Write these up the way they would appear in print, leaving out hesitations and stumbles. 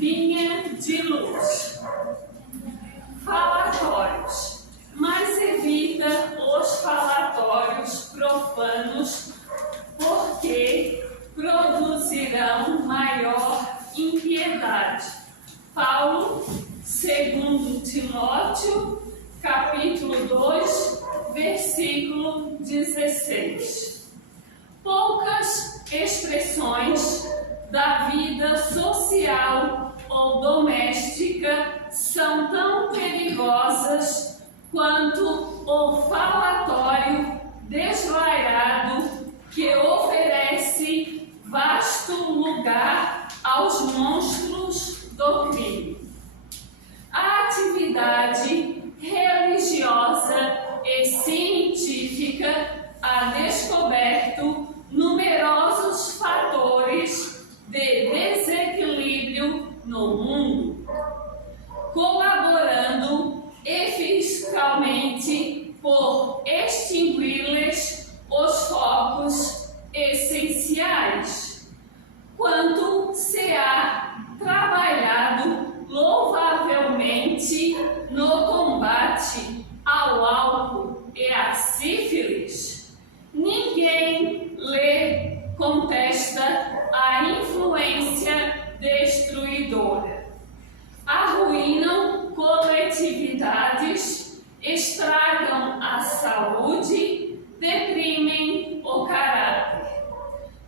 vinha de luz. Falatórios, mas evita os falatórios profanos, porque produzirão maior impiedade. Paulo, 2 Timóteo, capítulo 2, versículo 16. Poucas expressões da vida social ou doméstica são tão perigosas quanto o falatório desvairado que oferece vasto lugar aos monstros do crime. A atividade religiosa e científica ha descoberto numerosos fatores de desequilíbrio no mundo, colaborando eficazmente por extingui-lhes os focos essenciais. Quanto se há trabalhado louvavelmente no combate ao álcool e à sífilis, ninguém lhe contesta a influência destruidora. Arruinam coletividades, estragam a saúde, deprimem o caráter.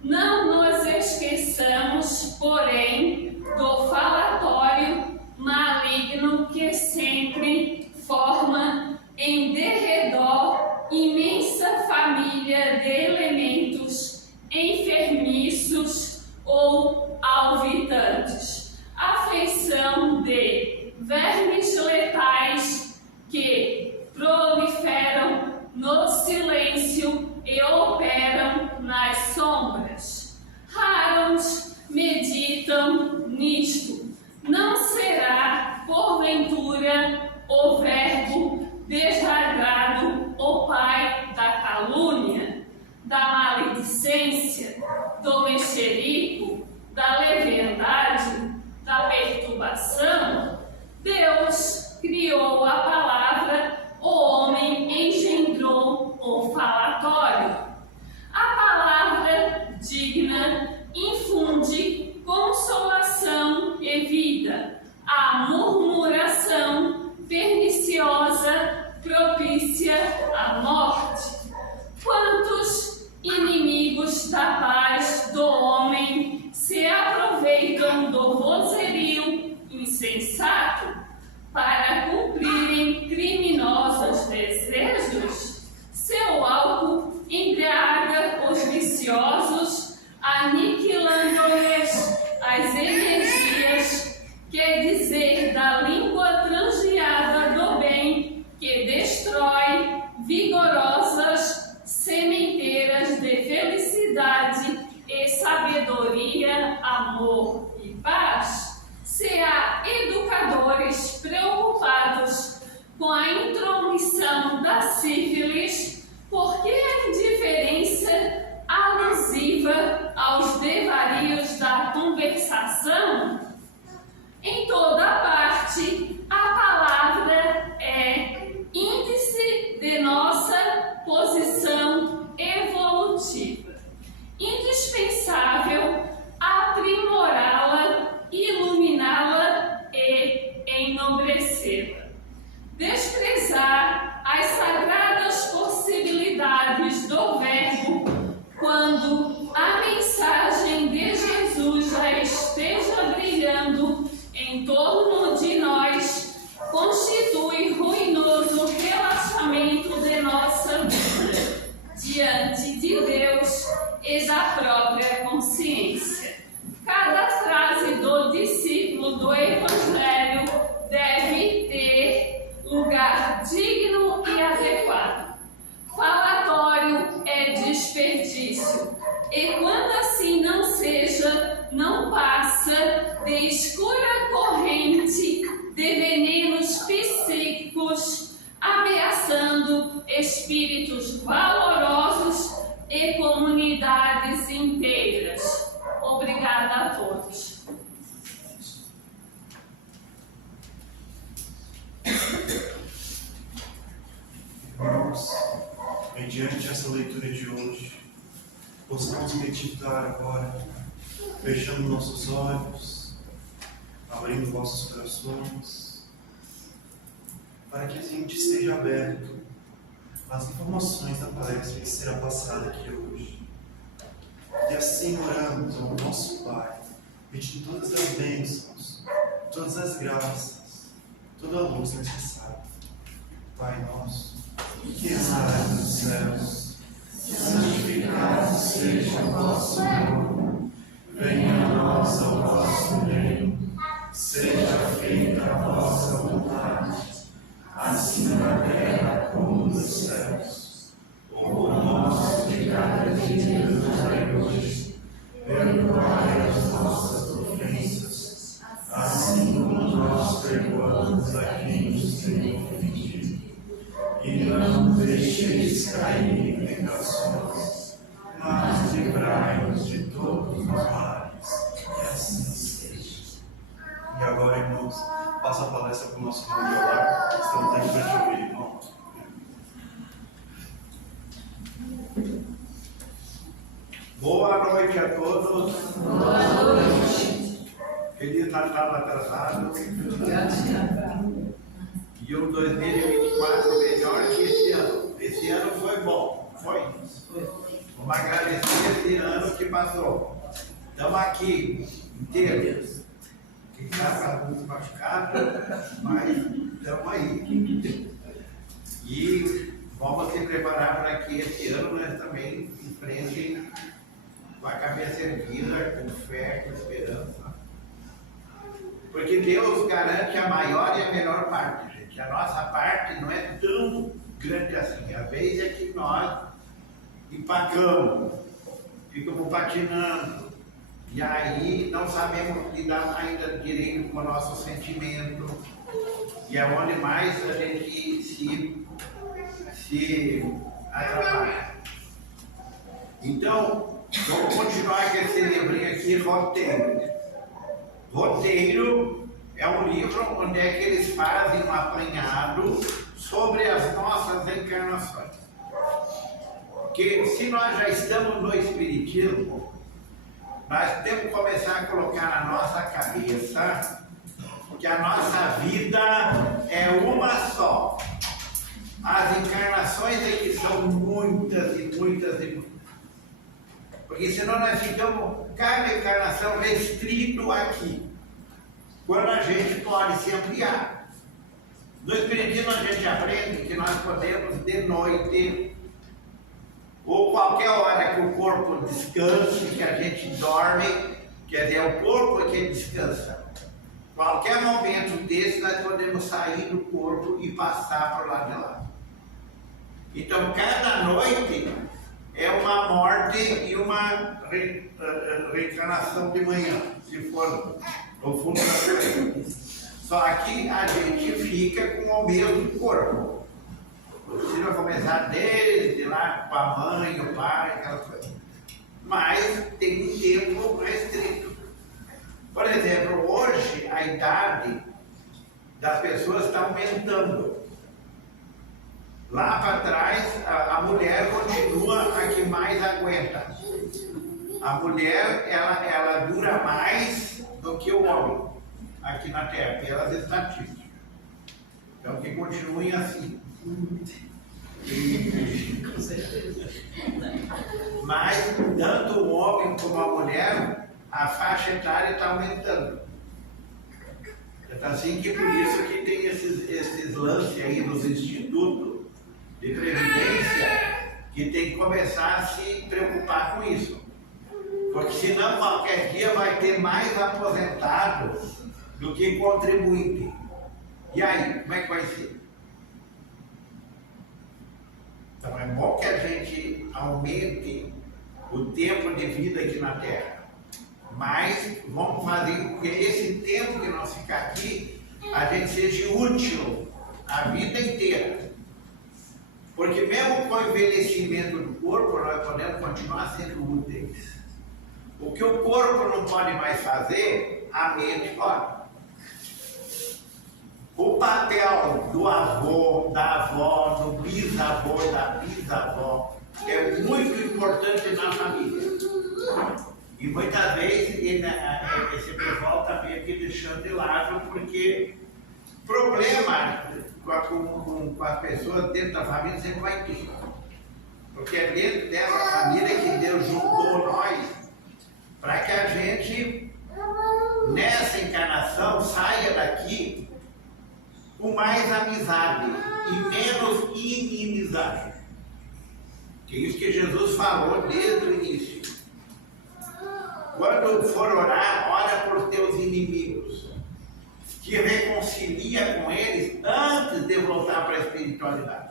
Não nos esqueçamos, porém, do falatório maligno que sempre forma em derredor imensa família de elementos enfermiços ou alvitantes, afeição de vermes letais que proliferam no silêncio e operam nas sombras. Raros meditam nisto. Não será, porventura, o verbo desragado o pai da calúnia, da maledicência, do mexerico, da leviandade, da perturbação? Deus criou a palavra, o homem engendrou o falatório. A palavra digna infunde consolação e vida. A murmuração perniciosa propicia a morte. Quantos inimigos da paz do homem se aproveitam do vozerio insensato para cumprirem criminosos desejos? Seu álcool embriaga os viciosos, aniquilando-lhes as energias, quer dizer, da língua transviada do bem, que destrói vigorosas sementeiras de felicidade e sabedoria, amor e paz. Se há educadores preocupados com a intromissão da sífilis, por que a indiferença alusiva aos devarios da conversação? Em toda parte, a palavra é índice de nossa posição evolutiva. Indispensável aprimorá-la, iluminá-la e enobrecê-la. Desprezar as sagradas possibilidades do Verbo quando a mensagem de Jesus já esteja brilhando em torno de nós, constitui ruinoso relaxamento de nossa vida diante de Deus e da própria consciência. Cada frase do discípulo do Evangelho deve ter lugar digno e adequado. Falatório é desperdício, e quando assim não seja, não passa de escura corrente de venenos psíquicos, ameaçando espíritos valorosos e comunidades inteiras. Obrigada a todos. diante dessa leitura de hoje, possamos meditar agora, fechando nossos olhos, abrindo nossos corações, para que a gente esteja aberto às informações da palestra que será passada aqui hoje. E assim oramos ao nosso Pai, pedindo todas as bênçãos, todas as graças, toda a luz necessária. Pai nosso, que estás nos céus, santificado seja o vosso nome. Venha a nós o vosso reino. Seja feita a vossa vontade, assim na terra como nos céus. O pão nosso de cada dia nos dai hoje. Perdoai as nossas ofensas, assim como nós perdoamos a quem nos tem ofendido. E não nos deixeis cair em tentações, mas livrai-nos de todos os males, que assim seja. E agora, irmãos, passa a palestra para o nosso irmão de orar. Estamos aqui para te ouvir, irmão. Boa noite a todos. Boa noite. Feliz Natal atrasado. E o 2024 melhor que esse ano. Esse ano foi bom, foi. Vamos agradecer esse ano que passou. Estamos aqui inteiros. Quem está muito machucado, mas estamos aí. E vamos se preparar para que esse ano nós também enfrentem com a cabeça erguida, com fé, com esperança. Porque Deus garante a maior e a melhor parte, gente. A nossa parte não é tão grande assim. Às vezes é que nós empacamos, ficamos patinando, e aí não sabemos lidar ainda direito com o nosso sentimento. E é onde mais a gente se atrapalha. Então, vamos continuar com esse livrinho aqui, Roteiro. Roteiro é um livro onde é que eles fazem um apanhado sobre as nossas encarnações. Porque se nós já estamos no Espiritismo, nós temos que começar a colocar na nossa cabeça que a nossa vida é uma só. As encarnações é que são muitas e muitas e muitas. Porque senão nós ficamos, cada encarnação, restrito aqui. Quando a gente pode se ampliar. No Espiritismo a gente aprende que nós podemos de noite, ou qualquer hora que o corpo descanse, que a gente dorme, quer dizer, é o corpo que descansa. Qualquer momento desse nós podemos sair do corpo e passar para o lado de lá. Então cada noite é uma morte e uma reencarnação de manhã, se for no fundo da cabeça. Só que a gente fica com o mesmo corpo. Precisa começar desde lá com a mãe, o pai, aquela coisa. Mas tem um tempo restrito. Por exemplo, hoje a idade das pessoas está aumentando. Lá para trás, a mulher continua a que mais aguenta. A mulher, ela dura mais do que o homem aqui na Terra, pelas estatísticas. Então, que continuem assim. Com certeza. Mas, tanto o homem como a mulher, a faixa etária está aumentando. É assim que por isso que tem esses lances aí nos institutos de previdência, que tem que começar a se preocupar com isso. Porque senão qualquer dia vai ter mais aposentados do que contribuinte. E aí, como é que vai ser? Então é bom que a gente aumente o tempo de vida aqui na Terra. Mas vamos fazer com que esse tempo que nós ficar aqui, a gente seja útil a vida inteira. Porque mesmo com o envelhecimento do corpo, nós podemos continuar sendo úteis. O que o corpo não pode mais fazer, a mente pode. O papel do avô, da avó, do bisavô, da bisavó, importante na família. E muitas vezes esse pessoal está meio que deixando de lado, porque problema com as pessoas dentro da família sempre vai ter. Porque é dentro dessa família que Deus juntou nós para que a gente, nessa encarnação, saia daqui com mais amizade e menos inimizade. Que é isso que Jesus falou desde o início. Quando for orar, ora por teus inimigos. Te reconcilia com eles antes de voltar para a espiritualidade.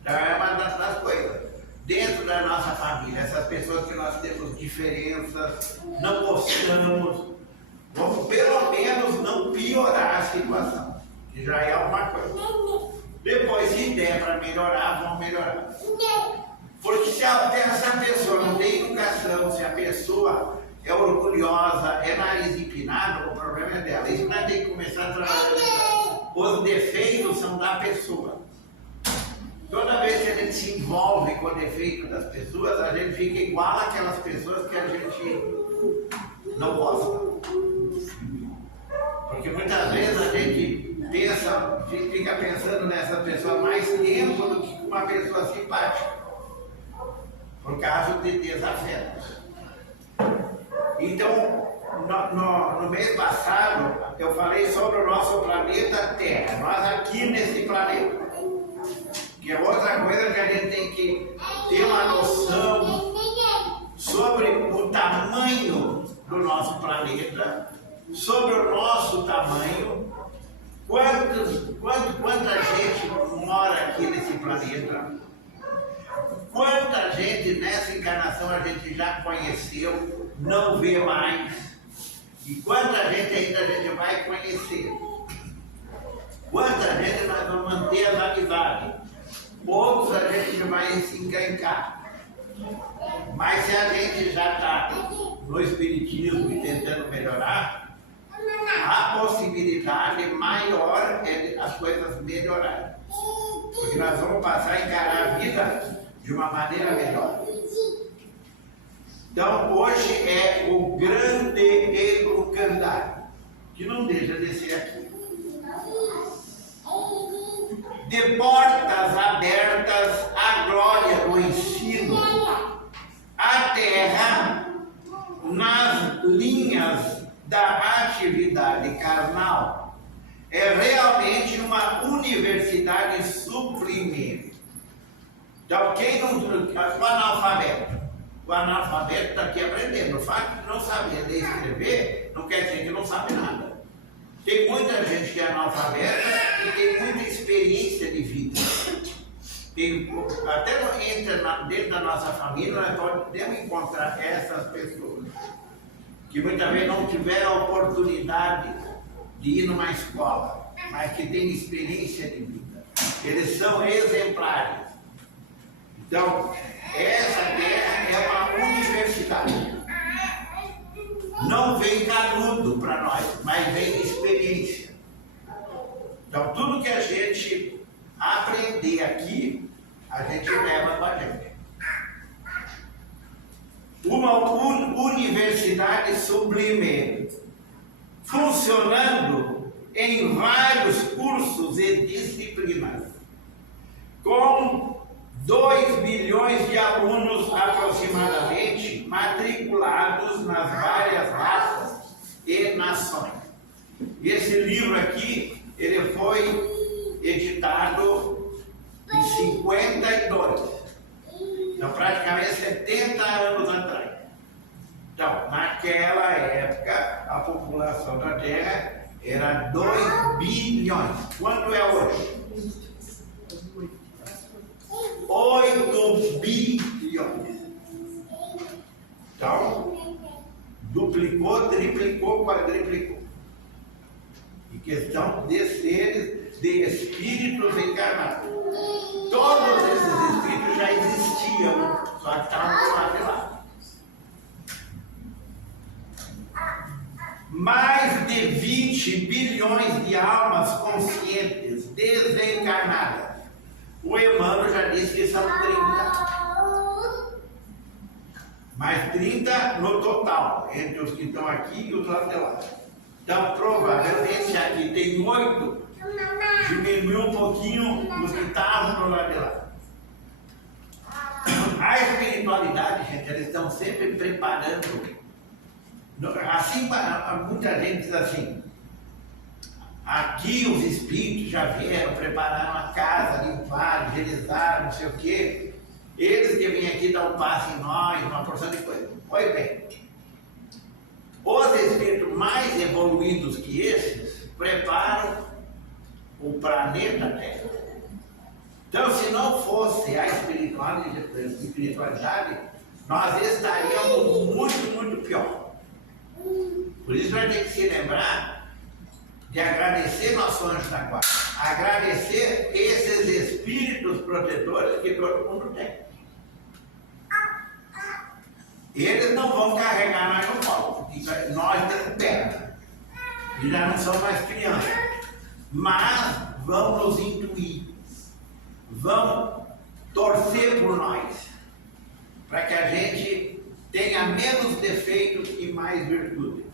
Então é uma das coisas. Dentro da nossa família, essas pessoas que nós temos diferenças, não gostamos, vamos pelo menos não piorar a situação, que já é uma coisa. Depois, se der para melhorar, vamos melhorar. Porque se essa pessoa não tem educação, se a pessoa é orgulhosa, é nariz empinado, o problema é dela. Isso nós temos que começar a trabalhar. Os defeitos são da pessoa. Toda vez que a gente se envolve com o defeito das pessoas, a gente fica igual àquelas pessoas que a gente não gosta. Porque muitas vezes a gente fica pensando nessa pessoa mais tempo do que uma pessoa simpática, por causa de desafetos. Então, no mês passado, eu falei sobre o nosso planeta Terra, nós aqui nesse planeta. Que é outra coisa que a gente tem que ter uma noção sobre o tamanho do nosso planeta, sobre o nosso tamanho, quanta gente mora aqui nesse planeta, quanta gente nessa encarnação a gente já conheceu, não vê mais, e quanta gente ainda a gente vai conhecer, quanta gente nós vamos manter as amizades. Outros a gente vai se encrencar. Mas se a gente já está no espiritismo e tentando melhorar, a possibilidade maior é de as coisas melhorarem. Porque nós vamos passar a encarar a vida de uma maneira melhor. Então hoje é o grande educandário, que não deixa de ser aqui. De portas abertas à glória do ensino, a terra nas linhas da atividade carnal é realmente uma universidade sublime. Então, o analfabeto está aqui aprendendo. O fato de não saber ler e escrever não quer dizer que não sabe nada. Tem muita gente que é analfabeta e tem muita experiência de vida. Até dentro da nossa família, nós podemos encontrar essas pessoas que muitas vezes não tiveram a oportunidade de ir numa escola, mas que têm experiência de vida. Eles são exemplares. Então, essa terra é uma universidade. Não vem canudo para nós, mas vem experiência. Então, tudo que a gente aprender aqui, a gente leva com a gente. Uma universidade sublime, funcionando em vários cursos e disciplinas, com 2 bilhões de alunos aproximadamente matriculados nas várias raças e nações. Esse livro aqui, ele foi editado em 52, então praticamente 70 anos atrás. Então, naquela época, a população da Terra era 2 bilhões. Quanto é hoje? 8 bilhões. Então, duplicou, triplicou, quadriplicou. Em questão de seres, de espíritos encarnados. Todos esses espíritos já existiam, só que estavam lá de lá. Mais de 20 bilhões de almas conscientes, desencarnadas. O Emmanuel já disse que são 30. mais 30 no total, entre os que estão aqui e os lá de lá. Então, provavelmente, aqui tem 8, diminuiu um pouquinho os que estavam no lado de lá. A espiritualidade, gente, eles estão sempre preparando. Assim, muita gente diz assim, aqui os espíritos já vieram, prepararam a casa, limparam, higienizaram, não sei o quê. Eles que vêm aqui dar um passo em nós, uma porção de coisa. Pois bem, os espíritos mais evoluídos que esses preparam o planeta Terra. Então, se não fosse a espiritualidade, nós estaríamos muito, muito pior. Por isso, nós temos que se lembrar de agradecer nosso anjo da guarda, agradecer esses espíritos protetores que todo mundo tem. Eles não vão carregar nós no colo, nós temos perna, e já não somos mais crianças, mas vão nos intuir, vão torcer por nós, para que a gente tenha menos defeitos e mais virtude.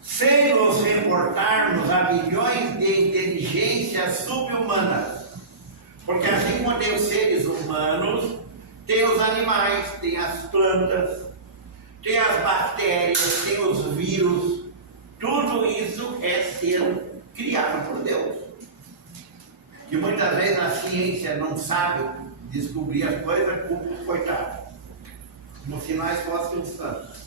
Sem nos reportarmos a bilhões de inteligências subhumanas, porque assim como tem os seres humanos, tem os animais, tem as plantas, tem as bactérias, tem os vírus, tudo isso é ser criado por Deus. Que muitas vezes a ciência não sabe descobrir as coisas, coitado, como se nós fôssemos santos.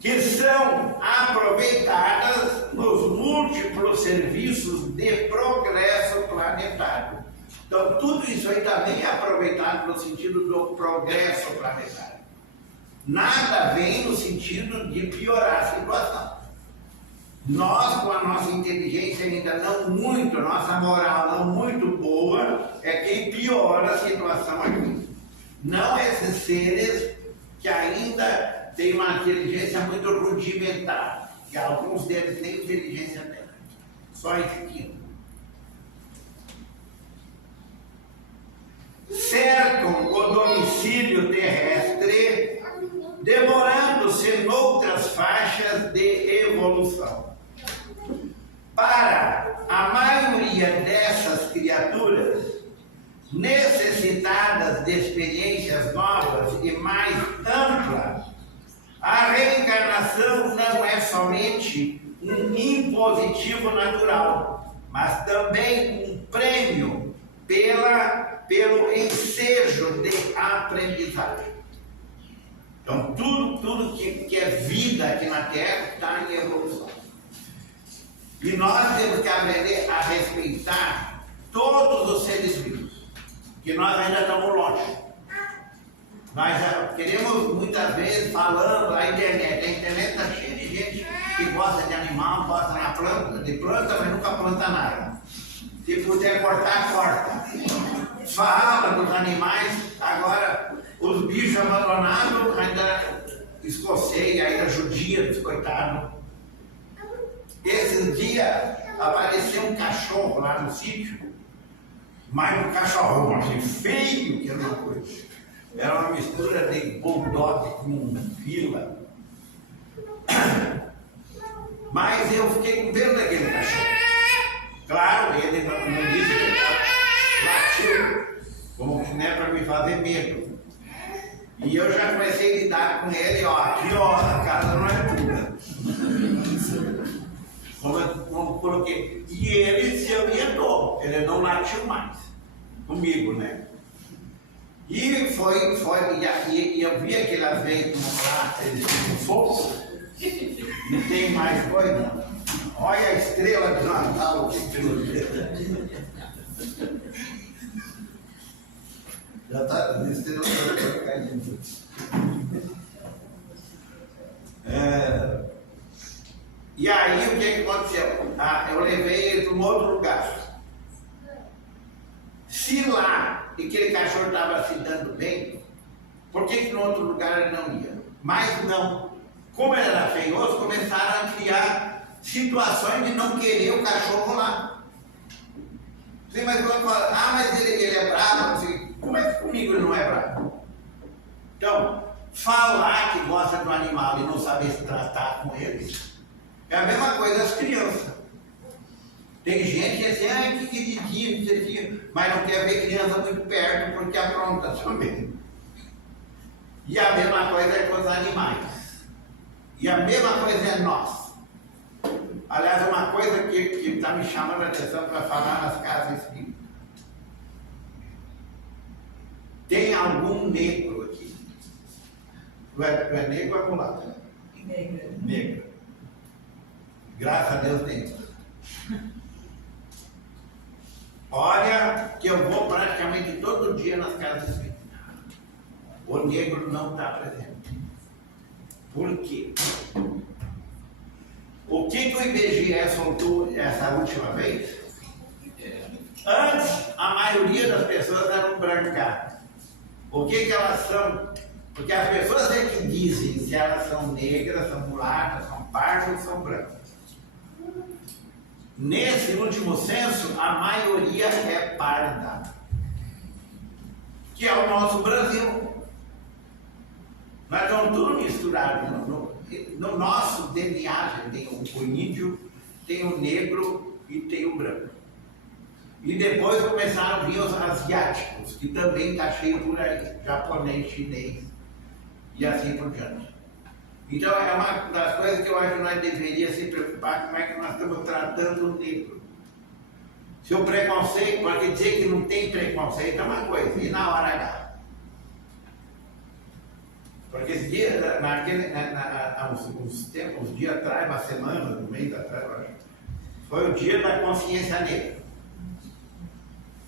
Que são aproveitadas nos múltiplos serviços de progresso planetário. Então, tudo isso aí também é aproveitado no sentido do progresso planetário. Nada vem no sentido de piorar a situação. Nós, com a nossa inteligência ainda não muito, nossa moral não muito boa, é quem piora a situação aqui. Não esses seres que ainda têm uma inteligência muito rudimentar, que alguns deles nem inteligência têm, só instinto. Cercam o domicílio terrestre, demorando-se noutras faixas de evolução. Para a maioria dessas criaturas, necessitadas de experiências novas e mais amplas, a reencarnação não é somente um impositivo natural, mas também um prêmio pelo ensejo de aprendizagem. Então, tudo que é vida aqui na Terra está em evolução. E nós temos que aprender a respeitar todos os seres vivos, que nós ainda estamos longe. Nós já queremos muitas vezes falando na internet. A internet está cheia de gente que gosta de animal, gosta de planta, mas nunca planta nada. Se puder cortar, corta. Fala dos animais, agora os bichos abandonados ainda escoceia, ainda judia dos coitados. Esses dias apareceu um cachorro lá no sítio, mas um cachorrão assim feio que era uma coisa. Era uma mistura de bulldog com fila. Mas eu fiquei com pena daquele cachorro. Claro, ele não disse que latiu, como que não é para me fazer medo. E eu já comecei a lidar com ele, ó, aqui ó, a casa não é tua. Como eu coloquei. E ele se orientou, ele não latiu mais comigo, né? E e eu vi aquelas vezes como lá, eles ficam fofos, não tem mais coisa. Olha a estrela de Natal aqui pelo dedo. Já está, a estrela está caindo. E aí o que aconteceu? Eu levei ele para um outro lugar. Se lá aquele cachorro estava se dando bem, por que no outro lugar ele não ia? Mas não. Como ele era feioso, começaram a criar situações de não querer o cachorro lá. Sim, mas quando fala, mas ele é bravo, assim, como é que comigo ele não é bravo? Então, falar que gosta do animal e não saber se tratar com eles é a mesma coisa das crianças. Tem gente que diz assim, que queridinho, mas não quer ver criança muito perto porque apronta também. E a mesma coisa é com os animais. E a mesma coisa é nós. Aliás, uma coisa que está me chamando a atenção para falar nas casas espíritas. Tem algum negro aqui? Tu é negro ou é mulato? Negra. Negro. Graças a Deus tem. Olha que eu vou praticamente todo dia nas casas espíritas. O negro não está presente. Por quê? O que o IBGE soltou essa última vez? Antes, a maioria das pessoas eram brancadas. O que elas são? Porque as pessoas é que dizem se elas são negras, são mulatas, são pardas ou são brancas. Nesse último censo, a maioria é parda, que é o nosso Brasil. Nós estamos tudo misturado. No nosso DNA tem o índio, tem o negro e tem o branco. E depois começaram a vir os asiáticos, que também está cheio por aí, japonês, chinês e assim por diante. Então é uma das coisas que eu acho que nós deveríamos se preocupar, como é que nós estamos tratando o negro. Se o preconceito, porque dizer que não tem preconceito é uma coisa, e na hora H? Porque esse dia, há uns dias atrás, uma semana, um mês atrás, eu acho, foi o dia da consciência negra.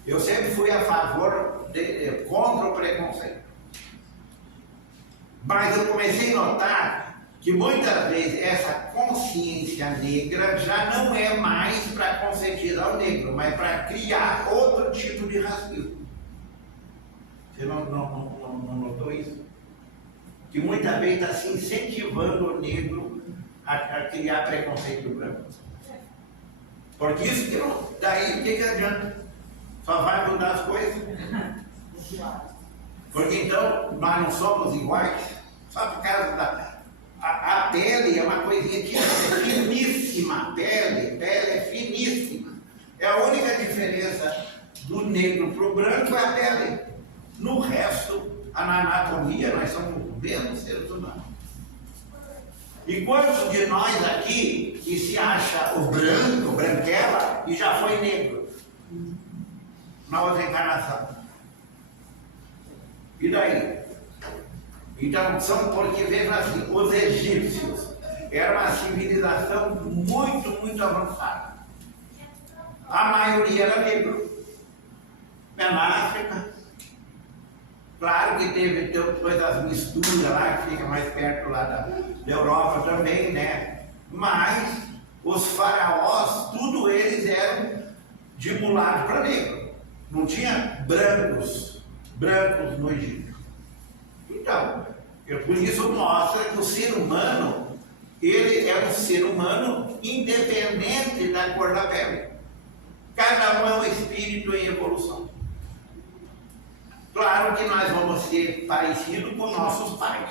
Eu sempre fui a favor, contra o preconceito. Mas eu comecei a notar que muitas vezes essa consciência negra já não é mais para conscientizar o negro, mas para criar outro tipo de racismo. Você não notou isso? Que muitas vezes está se incentivando o negro a criar preconceito do branco. Porque isso que não, daí o que adianta? Só vai mudar as coisas. Porque então nós não somos iguais, só por causa da. A pele é uma coisinha que é finíssima, a pele é finíssima. É a única diferença do negro para o branco é a pele. No resto, na anatomia, nós somos mesmos seres humanos. E quantos de nós aqui que se acha o branco, branquela, e já foi negro? Na outra encarnação. E daí? Então, são porque, veja assim, os egípcios eram uma civilização muito, muito avançada. A maioria era negro. Na África, claro que teve depois as misturas lá, que fica mais perto lá da Europa também, né? Mas os faraós, tudo eles eram de mulato para negro. Não tinha brancos no Egito. Então, por isso mostra que o ser humano, ele é um ser humano independente da cor da pele. Cada um é um espírito em evolução. Claro que nós vamos ser parecidos com nossos pais.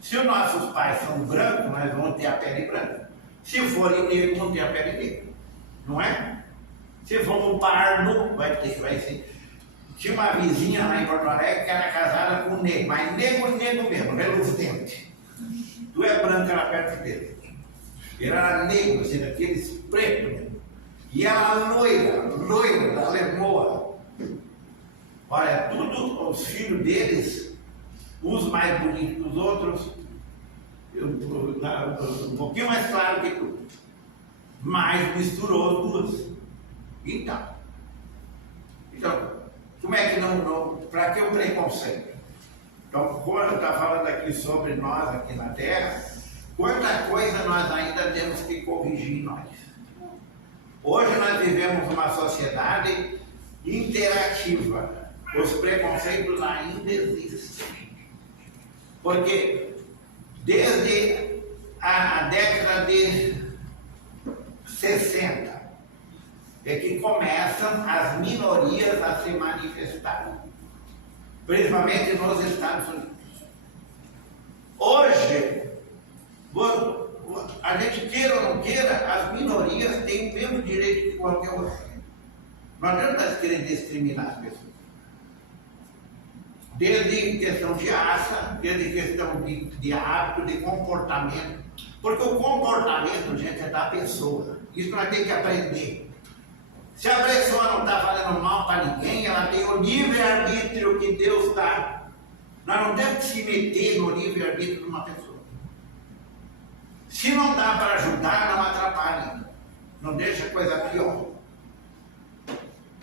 Se os nossos pais são brancos, nós vamos ter a pele branca. Se forem negros, vamos ter a pele negra. Não é? Se for um pardo, vai ser. Tinha uma vizinha lá em Porto Alegre que era casada com um negro, mas negro mesmo, reluzente. Tu é branca lá perto dele. Ele era negro, assim, daqueles pretos mesmo. E ela loira, alemoa. Olha, tudo, os filhos deles, uns mais bonitos que os outros, um pouquinho mais claro que tu. Mas misturou as duas. Então, como é que não para que o preconceito? Então, quando está falando aqui sobre nós aqui na Terra, quanta coisa nós ainda temos que corrigir em nós. Hoje nós vivemos uma sociedade interativa. Os preconceitos ainda existem. Porque desde a década de 60, é que começam as minorias a se manifestar, principalmente nos Estados Unidos. Hoje, a gente queira ou não queira, as minorias têm o mesmo direito que qualquer outro. Não adianta nós querer discriminar as pessoas. Desde questão de raça, desde questão de hábito, de comportamento. Porque o comportamento, gente, é da pessoa. Isso nós temos que aprender. Se a pessoa não está fazendo mal para ninguém, ela tem o livre-arbítrio que Deus dá. Nós não temos que se meter no livre-arbítrio de uma pessoa. Se não dá para ajudar, não atrapalhe. Não deixa a coisa pior.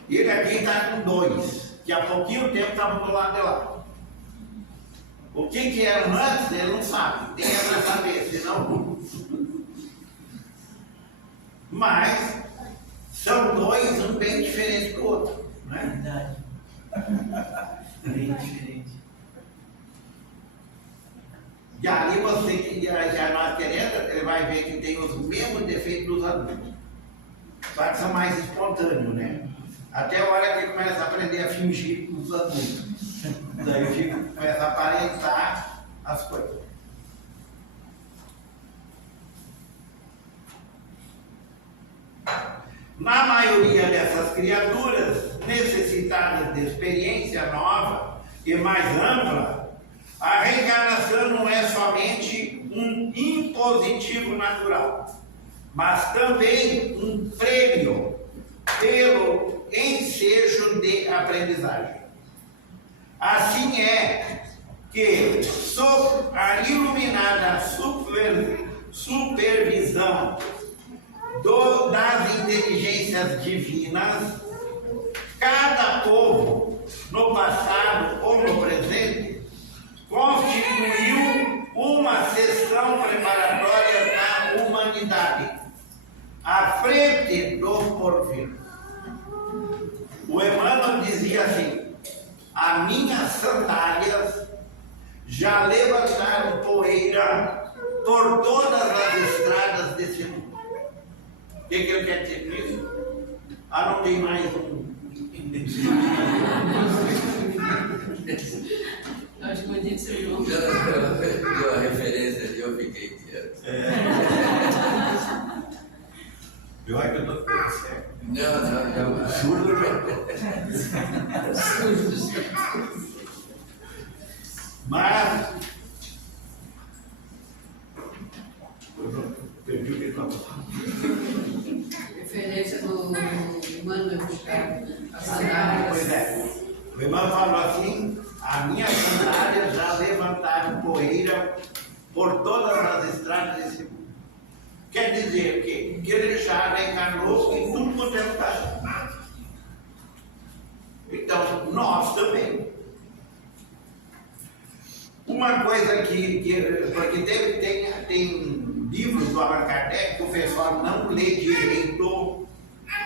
Ele aqui está com 2, que há pouquinho tempo estavam do lado de lá. O que eram antes, ele não sabe. Tem que saber, senão. Mas são 2, um bem diferente do outro. Não é verdade? Bem diferente. E ali você que já nós querendo, ele vai ver que tem os mesmos defeitos dos adultos. Só que são mais espontâneos, né? Até a hora que começa a aprender a fingir com os adultos. Daí começa a aparentar as coisas. Na maioria dessas criaturas, necessitadas de experiência nova e mais ampla, a reencarnação não é somente um impositivo natural, mas também um prêmio pelo ensejo de aprendizagem. Assim é que, sob a iluminada supervisão das inteligências divinas, cada povo, no passado ou no presente, constituiu uma sessão preparatória da humanidade, à frente do porvir. O Emmanuel dizia assim: as minhas sandálias já levantaram poeira por todas as estradas desse mundo. O que ele quer dizer com isso? Não tem mais um. Acho que o dia você viu. Deu a referência ali, eu fiquei quieto. Eu acho que eu estou ficando certo. Não. Surdo, mas perdi o que estava falando. Referência do Emmanuel buscar as sandálias. Pois é. O irmão falou assim: as minhas sandálias já levantaram poeira por todas as estradas desse mundo. Quer dizer que ele já reencarnou em tudo quanto é lugar. Então, nós também. Uma coisa porque tem livros do Allan Kardec que o pessoal não lê direito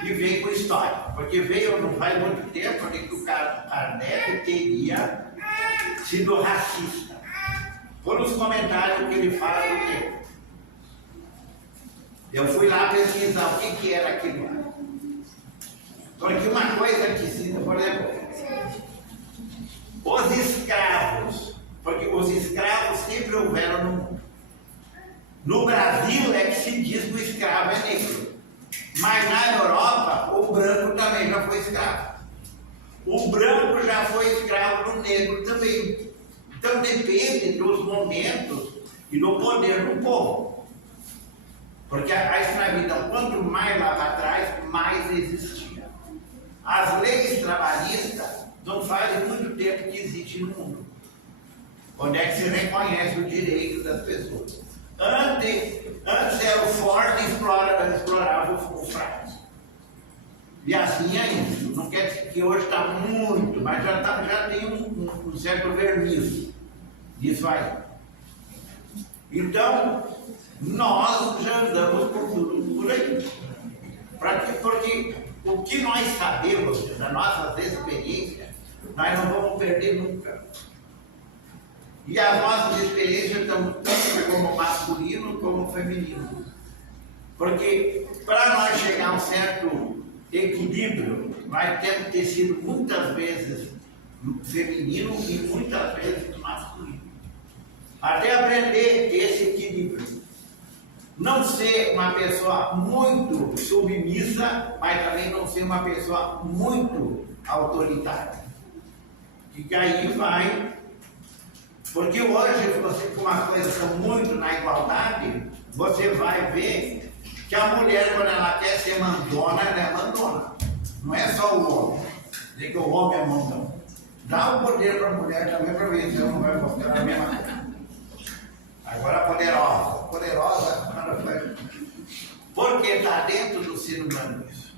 e vem com história. Porque veio, não faz muito tempo, que o Kardec teria sido racista. Por os comentários que ele faz do tempo. Eu fui lá pesquisar o que era aquilo lá. Porque uma coisa que se, por exemplo, os escravos, porque os escravos sempre houveram no mundo. No Brasil é que se diz que o escravo é negro. Mas na Europa, o branco também já foi escravo. O branco já foi escravo do negro também. Então depende dos momentos e do poder do povo. Porque a escravidão, quanto mais lá para trás, mais existia. As leis trabalhistas não fazem muito tempo que existem no mundo. Onde é que se reconhece o direito das pessoas? Antes era o forte e explorava o fraco. E assim é isso. Não quer dizer que hoje está muito, mas já tem um certo verniz disso aí. Então, nós já andamos por tudo por aí. Porque o que nós sabemos das nossas experiências, nós não vamos perder nunca. E as nossas experiências estão tanto como masculino como feminino. Porque para nós chegar a um certo equilíbrio, nós temos que ter sido muitas vezes feminino e muitas vezes masculino. Até aprender esse equilíbrio. Não ser uma pessoa muito submissa, mas também não ser uma pessoa muito autoritária. E aí vai. Porque hoje, você, como as coisas são muito na igualdade, você vai ver que a mulher, quando ela quer ser mandona, ela é mandona. Não é só o homem. Dizer que o homem é mandão. Dá o poder para a mulher também para ver se ela não vai mostrar a mesma coisa. Agora poderosa, porque está dentro do ser humano isso.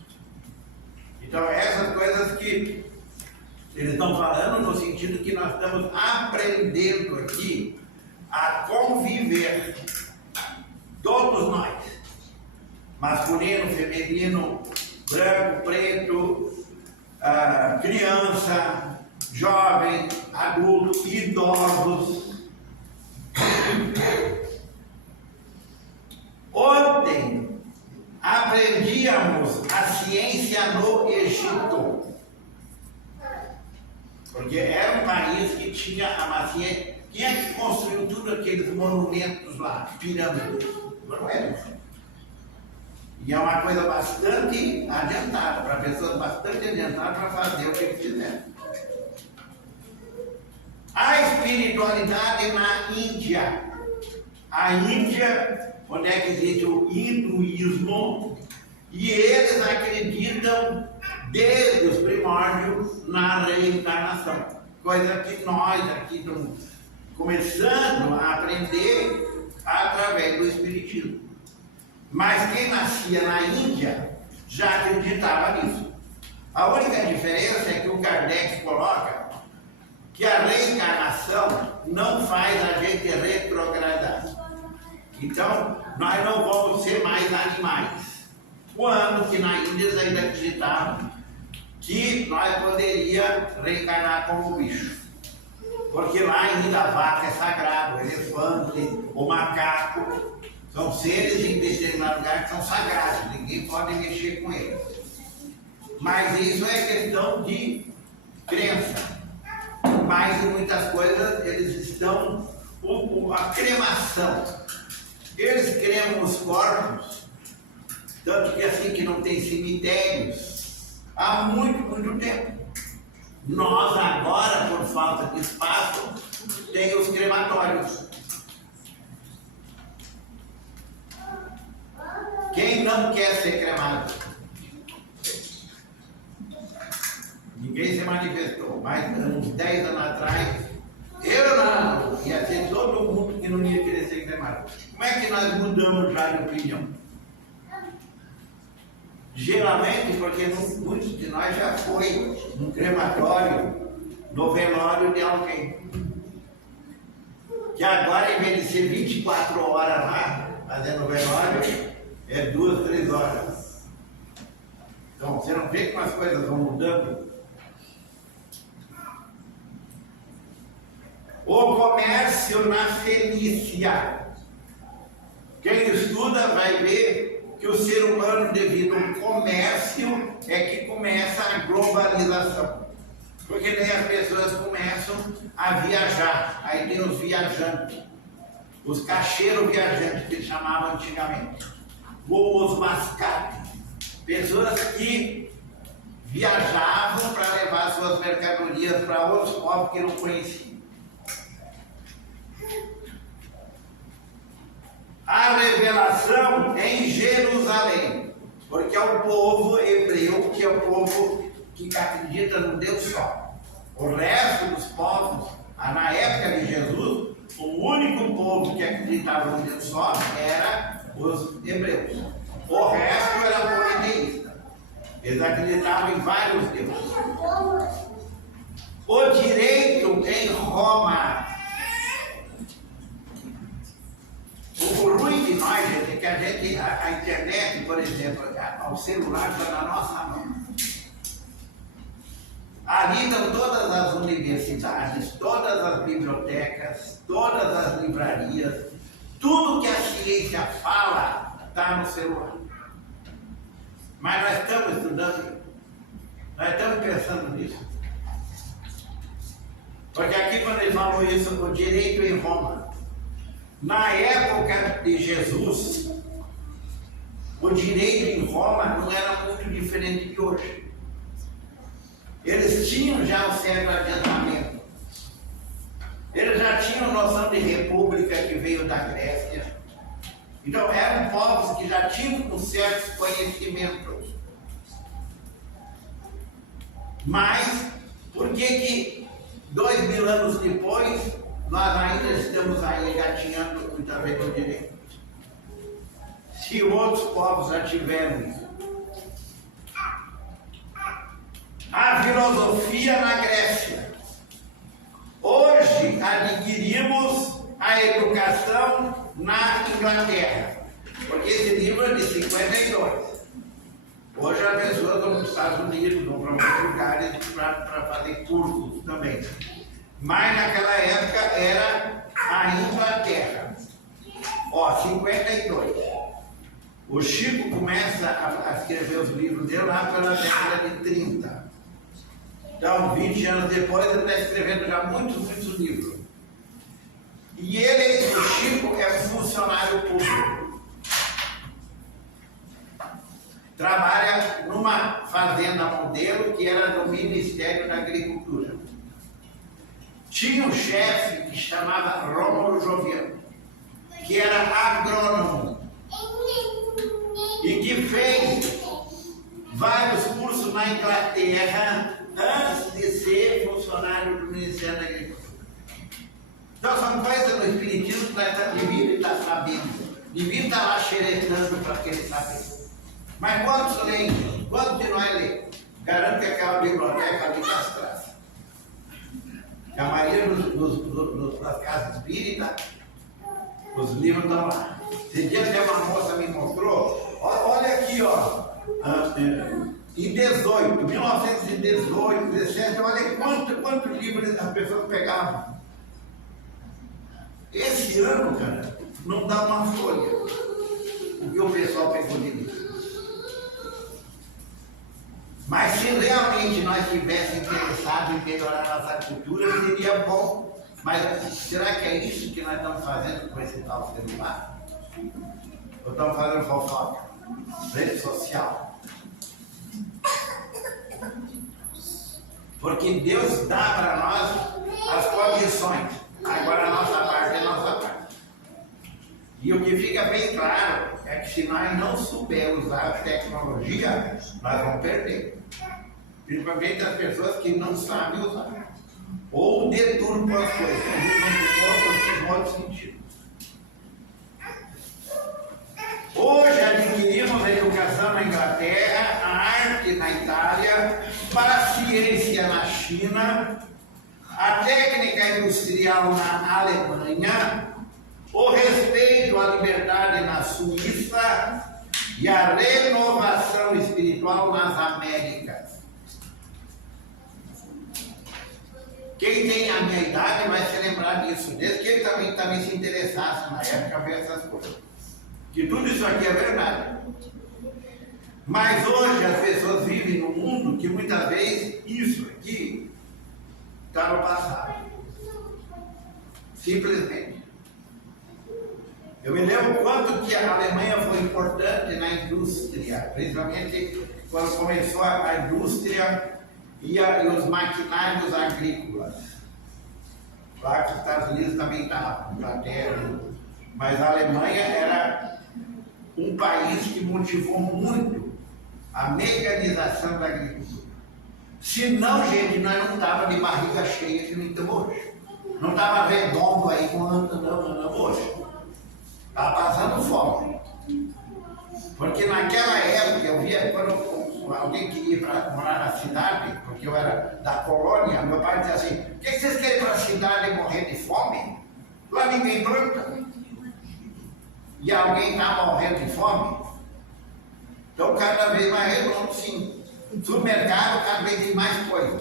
Então essas coisas que eles estão falando no sentido que nós estamos aprendendo aqui a conviver, todos nós, masculino, feminino, branco, preto, criança, jovem, adulto, idosos. Ontem aprendíamos a ciência no Egito, porque era um país que tinha a ciência. Quem é que construiu tudo aqueles monumentos lá, pirâmides? Não é isso. E é uma coisa bastante adiantada, para pessoas bastante adiantadas para fazer o que eles fizeram. A espiritualidade na Índia. A Índia, onde é que existe o hinduísmo, e eles acreditam desde os primórdios na reencarnação. Coisa que nós aqui estamos começando a aprender através do Espiritismo. Mas quem nascia na Índia já acreditava nisso. A única diferença é que o Kardec coloca que a reencarnação não faz a gente retrogradar. Então, nós não vamos ser mais animais. Quando que na Índia eles ainda acreditavam que nós poderíamos reencarnar como bicho. Porque lá ainda a vaca é sagrada, o elefante, o macaco, são seres em determinado lugar que são sagrados, ninguém pode mexer com eles. Mas isso é questão de crença. Mas em muitas coisas eles estão, a cremação, eles cremam os corpos, tanto que assim que não tem cemitérios, há muito tempo. Nós agora, por falta de espaço, tem os crematórios. Quem não quer ser cremado? Ninguém se manifestou, mas uns 10 anos atrás, eu não, ia ser todo mundo que não ia querer ser cremado. Como é que nós mudamos já de opinião? Geralmente, porque muitos de nós já foi no crematório, no velório de alguém. Que agora, em vez de ser 24 horas lá, fazendo velório, é 2, 3 horas. Então, você não vê como as coisas vão mudando? O comércio na Fenícia. Quem estuda vai ver que o ser humano, devido ao comércio, é que começa a globalização. Porque daí as pessoas começam a viajar. Aí tem os viajantes, os cacheiros viajantes, que eles chamavam antigamente, ou os mascates, pessoas que viajavam para levar suas mercadorias para outros povos que não conheciam. A revelação em Jerusalém, porque é o povo hebreu, que é o povo que acredita no Deus só. O resto dos povos, na época de Jesus, o único povo que acreditava no Deus só era os hebreus. O resto era politeísta. Eles acreditavam em vários deuses. O direito em Roma. O ruim de nós, gente, é que a internet, por exemplo, o celular está na nossa mão. Ali estão todas as universidades, todas as bibliotecas, todas as livrarias, tudo que a ciência fala está no celular. Mas nós estamos estudando, nós estamos pensando nisso. Porque aqui quando eles falam isso, o direito em Roma, na época de Jesus, o direito em Roma não era muito diferente de hoje. Eles tinham já um certo adiantamento. Eles já tinham noção de república que veio da Grécia. Então eram povos que já tinham certos conhecimentos. Mas, por que 2000 anos depois, nós ainda estamos aí engatinhando muitas vezes no direito? Se outros povos já tiveram isso. A filosofia na Grécia. Hoje adquirimos a educação na Inglaterra. Porque esse livro é de 52. Hoje as pessoas vão para os Estados Unidos, vão para muitos lugares para fazer cursos também. Mas naquela época era a Inglaterra. Ó, 52. O Chico começa a escrever os livros dele lá pela década de 30. Então, 20 anos depois, ele está escrevendo já muitos livros. E ele, o Chico, é funcionário público. Trabalha numa fazenda modelo que era do Ministério da Agricultura. Tinha um chefe que chamava Rômulo Joviano, que era agrônomo e que fez vários cursos na Inglaterra antes de ser funcionário do Ministério da Agricultura. Então são coisas do Espiritismo que nós devia estar sabendo, devia estar lá xeretando para aquele saber. Mas quantos leem? Quantos de nós lê? Garanto que aquela biblioteca ali das praças. A maioria das casas espíritas, os livros estão lá. Esse dia até uma moça me mostrou, olha aqui, ó, em 1918, 17, olha quantos livros as pessoas pegavam. Esse ano, cara, não dá uma folha o que o pessoal pegou de livro. Mas se realmente nós estivéssemos interessados em melhorar a nossa cultura, seria bom. Mas será que é isso que nós estamos fazendo com esse tal celular? Ou estamos fazendo fofoca? Rede social? Porque Deus dá para nós as condições. Agora a nossa parte é a nossa parte. E o que fica bem claro é que se nós não soubermos usar a tecnologia, nós vamos perder. Principalmente as pessoas que não sabem usar. Ou deturpam as coisas, usam no outro sentido. Hoje adquirimos a educação na Inglaterra, a arte na Itália, para a ciência na China, a técnica industrial na Alemanha, o respeito à liberdade na Suíça e a renovação espiritual nas Américas. Quem tem a minha idade vai se lembrar disso, desde que ele também se interessasse na época a ver essas coisas. Que tudo isso aqui é verdade. Mas hoje as pessoas vivem num mundo que muitas vezes isso aqui está no passado. Simplesmente. Eu me lembro quanto que a Alemanha foi importante na indústria, principalmente quando começou a indústria e os maquinários agrícolas. Claro que os Estados Unidos também estavam, Inglaterra, mas a Alemanha era um país que motivou muito a mecanização da agricultura. Se não, gente, nós não estávamos de barriga cheia que não estamos hoje. Não estava redondo aí com não hoje. Estava passando fome. Porque naquela época eu via, quando alguém queria ir para morar na cidade, porque eu era da colônia, meu pai dizia assim, por que vocês querem ir para a cidade e morrer de fome? Lá ninguém planta. E alguém está morrendo de fome? Então cada vez mais redondo, sim. Supermercado, cada vez tem mais coisa.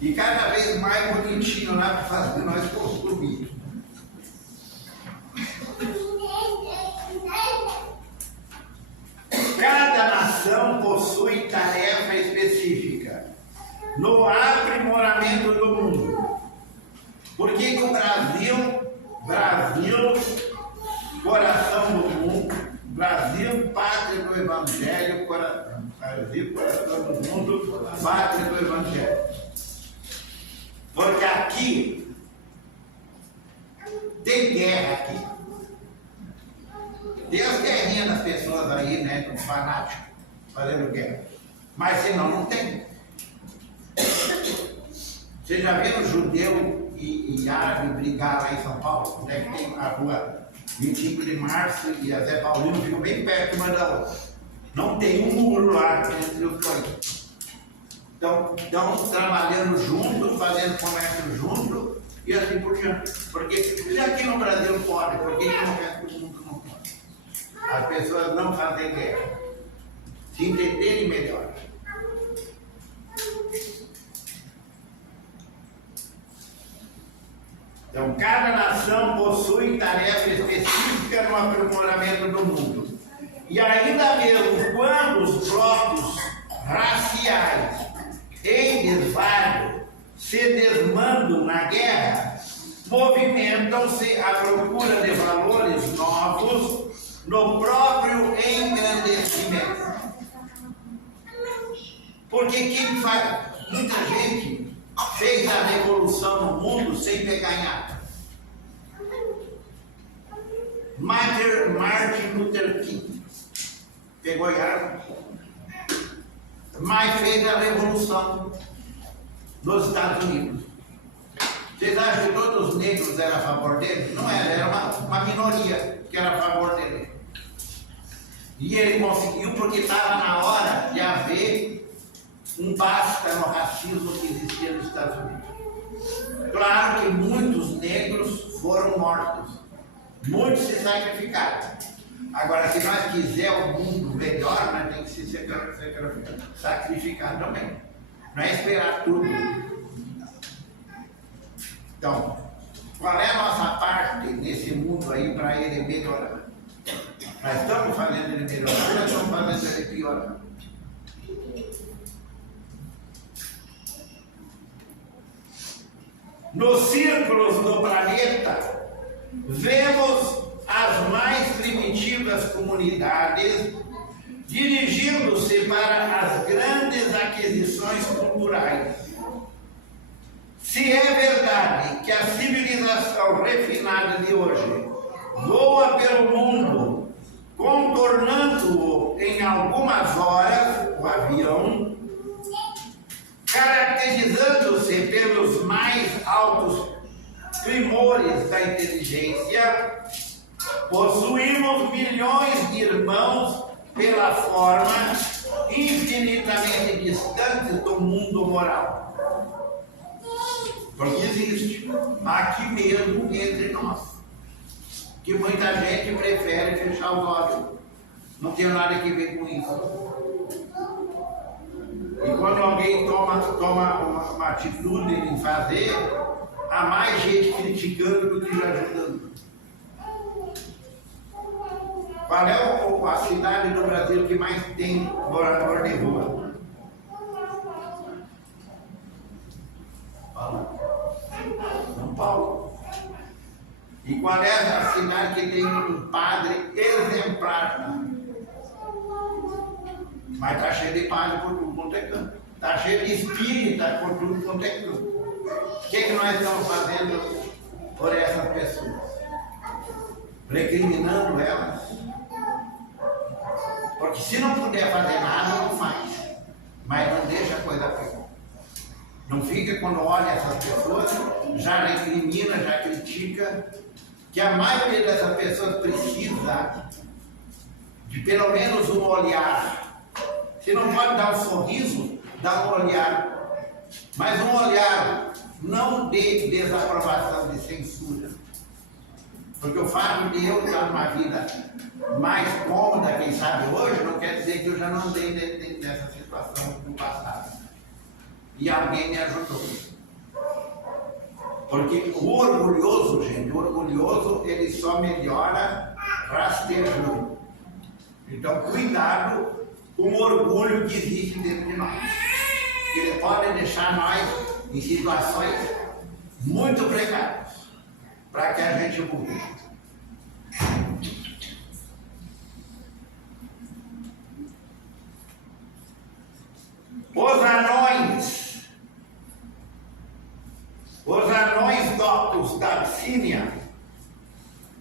E cada vez mais bonitinho lá para fazer nós consumir. Cada nação nação possui tarefa específica no aprimoramento do mundo. Por que o Brasil, coração do mundo, Brasil, pátria do Evangelho, Brasil, coração do mundo, pátria do Evangelho? Porque aqui tem guerra aqui. Tem as guerrinhas das pessoas aí, né, dos fanáticos, fazendo guerra. Mas senão não tem. Você já viu judeu e árabe brigar lá em São Paulo? Onde é que tem a rua 25 de março e a Zé Paulino ficam bem perto uma da outra. Não tem um muro lá entre os dois. Então, estão trabalhando juntos, fazendo comércio junto e assim por diante. Porque se aqui no Brasil pode, por que no resto do mundo não pode? As pessoas não fazem guerra. Se entenderem melhor. Então, cada nação possui tarefa específica no aprimoramento do mundo. E ainda mesmo quando os blocos raciais em desvalo se desmandam na guerra, movimentam-se à procura de valores novos no próprio engrandecimento. Porque quem faz? Muita gente fez a revolução no mundo sem ter ganhado. Martin Luther King pegou a arma, mas fez a revolução nos Estados Unidos. Vocês acham que todos os negros eram a favor dele? Não era uma minoria que era a favor dele. E ele conseguiu porque estava na hora de haver um basta no racismo que existia nos Estados Unidos. Claro que muitos negros foram mortos, muitos se sacrificaram. Agora, se nós quisermos um mundo melhor, nós temos que se sacrificar também. Não é esperar tudo. Então, qual é a nossa parte nesse mundo aí para ele melhorar? Nós estamos fazendo ele melhorar, nós estamos fazendo ele piorar. Nos círculos do planeta, vemos as mais primitivas comunidades dirigindo-se para as grandes aquisições culturais. Se é verdade que a civilização refinada de hoje voa pelo mundo, contornando-o em algumas horas, o avião, caracterizando-se pelos mais altos primores da inteligência, possuímos milhões de irmãos pela forma infinitamente distantes do mundo moral. Porque existe aqui mesmo entre nós, que muita gente prefere fechar os olhos. Não tem nada que ver com isso. E quando alguém toma uma atitude em fazer, há mais gente criticando do que ajudando. Qual é a cidade do Brasil que mais tem morador de rua? São Paulo. E qual é a cidade que tem um padre exemplar? Mas está cheio de padre por tudo quanto é canto. Está cheio de espírita por tudo quanto é canto. O que nós estamos fazendo por essas pessoas? Recriminando elas. Porque se não puder fazer nada, não faz. Mas não deixa a coisa pior. Não fica quando olha essas pessoas, já recrimina, já critica, que a maioria dessas pessoas precisa de pelo menos um olhar. Se não pode dar um sorriso, dá um olhar. Mas um olhar não de desaprovação, de censura. Porque o fato de eu estar numa vida mais cômoda, quem sabe hoje, não quer dizer que eu já não andei nessa situação no passado. E alguém me ajudou. Porque o orgulhoso, gente, o orgulhoso, ele só melhora rastejando. Então, cuidado com o orgulho que existe dentro de nós. Eles podem deixar nós em situações muito precárias para que a gente mude. Os anões doctos da Abissínia,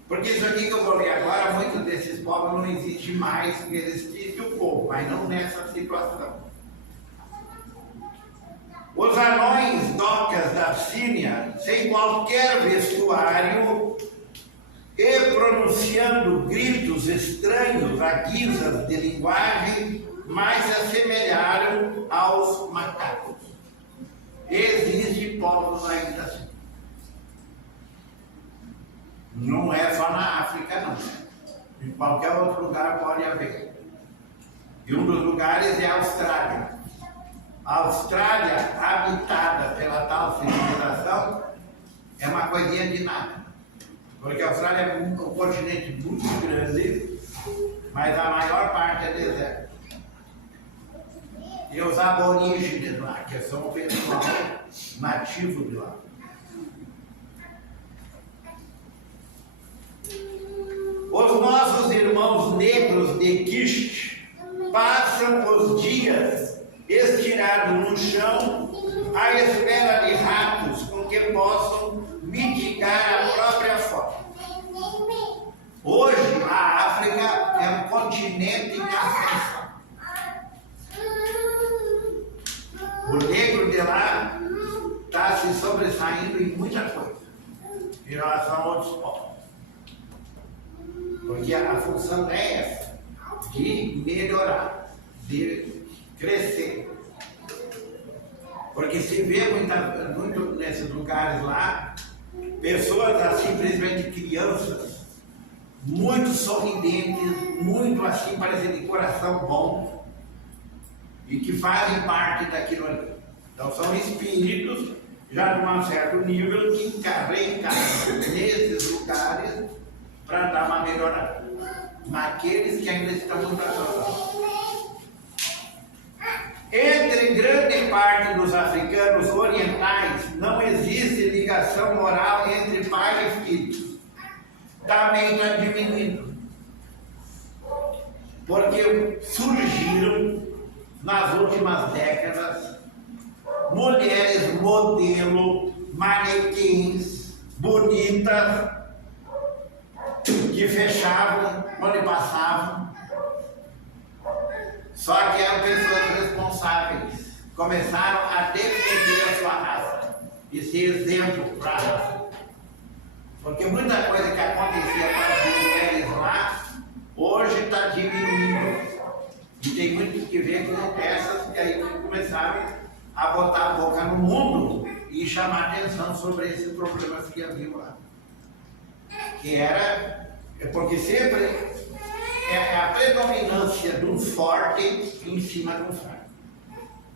porque isso aqui que eu vou ler agora, muitos desses povos não existem mais, existe o povo, mas não nessa situação. Os anões doctas da Abissínia, sem qualquer vestuário e pronunciando gritos estranhos a guisa de linguagem, mas se assemelharam aos macacos. Existem povos ainda assim. Não é só na África, não. Em qualquer outro lugar pode haver. E um dos lugares é a Austrália. A Austrália, habitada pela tal civilização, é uma coisinha de nada. Porque a Austrália é um continente muito grande, mas a maior parte é deserto. E os aborígenes lá, que são o pessoal nativo de lá. Os nossos irmãos negros de Quiche passam os dias estirados no chão à espera de ratos com que possam mitigar a própria fome. Hoje a África é um continente em ascensão. O negro de lá está se sobressaindo em muita coisa em relação a outros povos. Porque a função é essa, de melhorar, de crescer. Porque se vê muito nesses lugares lá, pessoas assim, principalmente crianças, muito sorridentes, muito assim, parecendo de coração bom, e que fazem parte daquilo ali. Então são espíritos, já de um certo nível, que reencarnam nesses lugares para dar uma melhorada naqueles que ainda estão no trabalho. Entre grande parte dos africanos orientais não existe ligação moral entre pai e filho. Também está diminuindo. Porque surgiram nas últimas décadas mulheres modelo, manequins, bonitas, que fechavam onde passavam. Só que eram pessoas responsáveis, começaram a defender a sua raça e ser exemplo para a raça. Porque muita coisa que acontecia para as mulheres lá, hoje está diminuindo. E tem muito que ver com essas que aí começaram a botar a boca no mundo e chamar atenção sobre esses problemas que haviam lá. Que era, porque sempre é a predominância de um forte em cima de um fraco.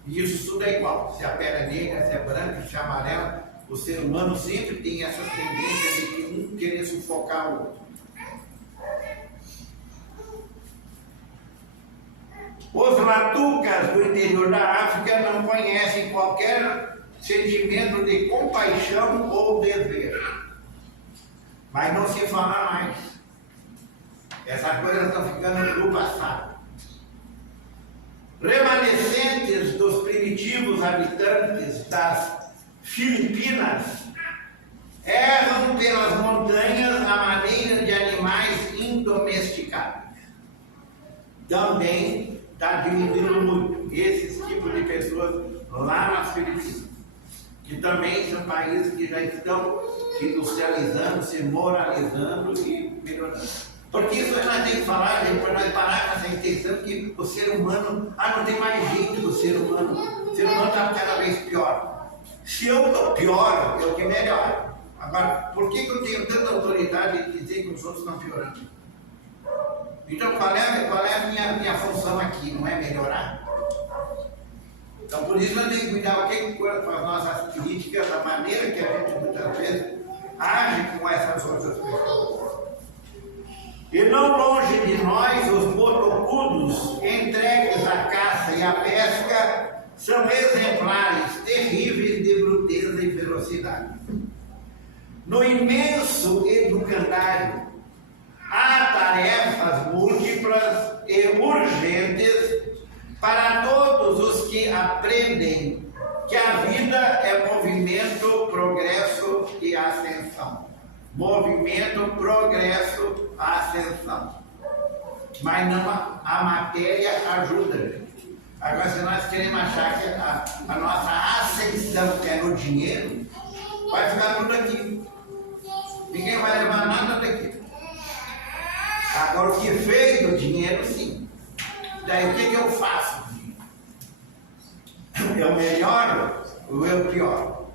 E isso tudo é igual. Se a pele é negra, se é branca, se é amarela, o ser humano sempre tem essa tendência de um querer sufocar o outro. Os latucas do interior da África não conhecem qualquer sentimento de compaixão ou dever. Mas não se fala mais. Essas coisas estão ficando no passado. Remanescentes dos primitivos habitantes das Filipinas erram pelas montanhas à maneira de animais indomesticados. Também está diminuindo muito esses tipos de pessoas lá nas Filipinas, que também são países que já estão se industrializando, se moralizando e melhorando. Porque isso nós temos que falar, gente, para nós parar com essa intenção que o ser humano, não tem mais jeito do ser humano. O ser humano está cada vez pior. Se eu estou pior, eu que melhoro. Agora, por que eu tenho tanta autoridade de dizer que os outros estão piorando? Então, qual é a minha função aqui? Não é melhorar? Então, por isso, nós temos que cuidar com as nossas críticas, da maneira que a gente muitas vezes age com essas outras pessoas. E não longe de nós, os botocudos, entregues à e a pesca são exemplares terríveis de bruteza e velocidade. No imenso educandário, há tarefas múltiplas e urgentes para todos os que aprendem que a vida é movimento, progresso e ascensão. Movimento, progresso, ascensão. Mas não a matéria ajuda, gente. Agora, se nós queremos achar que a nossa ascensão é no dinheiro, vai ficar tudo aqui. Ninguém vai levar nada daqui. Agora, o que fez do dinheiro, sim. Daí, o que eu faço? É o melhor ou é o pior?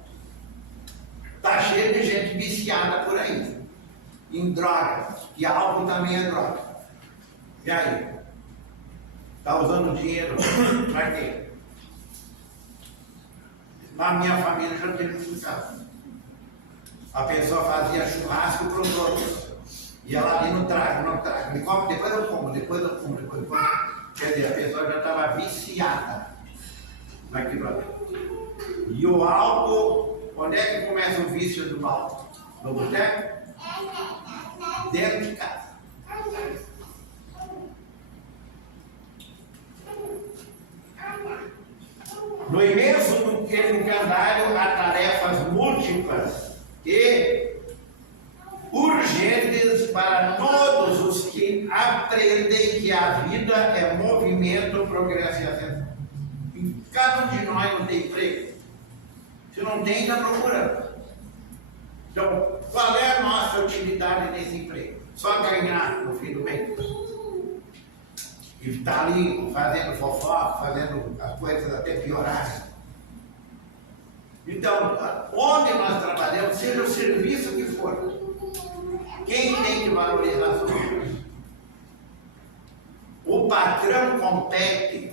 Está cheio de gente viciada por aí, em drogas, e álcool também é droga. E aí? Está usando dinheiro para quê? Na minha família já teve isso em casa. A pessoa fazia churrasco para os outros. Ia lá ali no trago. Me come, depois eu como. Quer dizer, a pessoa já estava viciada naquilo ali. E o álcool, onde é que começa o vício do álcool? No boteco? Dentro de casa. No imenso educandário há tarefas múltiplas e urgentes para todos os que aprendem que a vida é movimento, progresso e ascensão. Cada um de nós não tem emprego. Se não tem, está procurando. Então, qual é a nossa utilidade nesse emprego? Só ganhar no fim do mês. E estar ali fazendo fofoca, fazendo as coisas até piorarem. Então, onde nós trabalhamos, seja o serviço que for, quem tem que valorizar as coisas? O patrão compete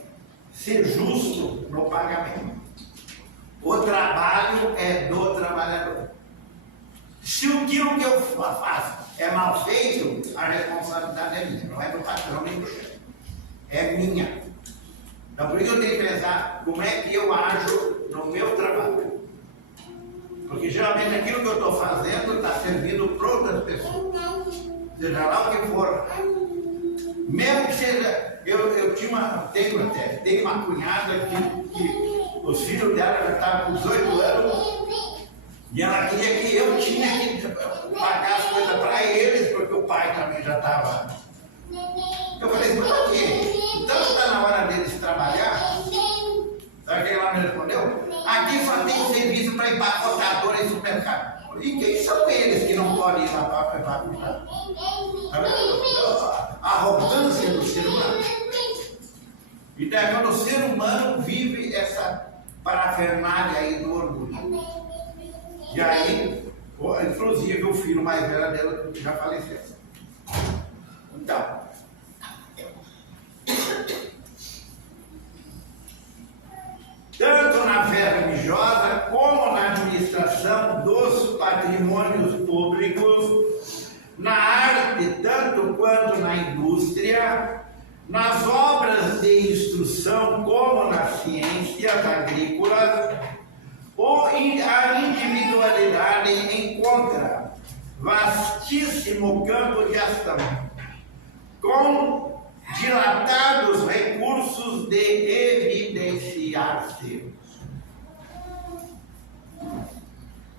ser justo no pagamento. O trabalho é do trabalhador. Se aquilo que eu faço é mal feito, a responsabilidade é minha, não é do patrão nem do chefe. É minha. Então, por isso eu tenho que pensar como é que eu ajo no meu trabalho. Porque geralmente aquilo que eu estou fazendo está servindo para outras pessoas. Seja lá o que for. Mesmo que seja, eu tenho uma cunhada que os filhos dela já estavam com 18 anos e ela queria que eu tinha que pagar as coisas para eles, porque o pai também já estava. Eu falei, por quê? Então está na hora deles trabalhar. Sabe o que ela me respondeu? Aqui só tem serviço para empacotadora em supermercado. E quem são eles que não podem ir lá para empacotar? A arrogância do ser humano. Então é quando o ser humano vive essa parafernália aí do orgulho. E aí, inclusive o filho mais velho dela já faleceu. Então, tanto na fé religiosa como na administração dos patrimônios públicos, na arte tanto quanto na indústria, nas obras de instrução como nas ciências agrícolas, a individualidade encontra vastíssimo campo de ação, com dilatados recursos de evidenciar-se.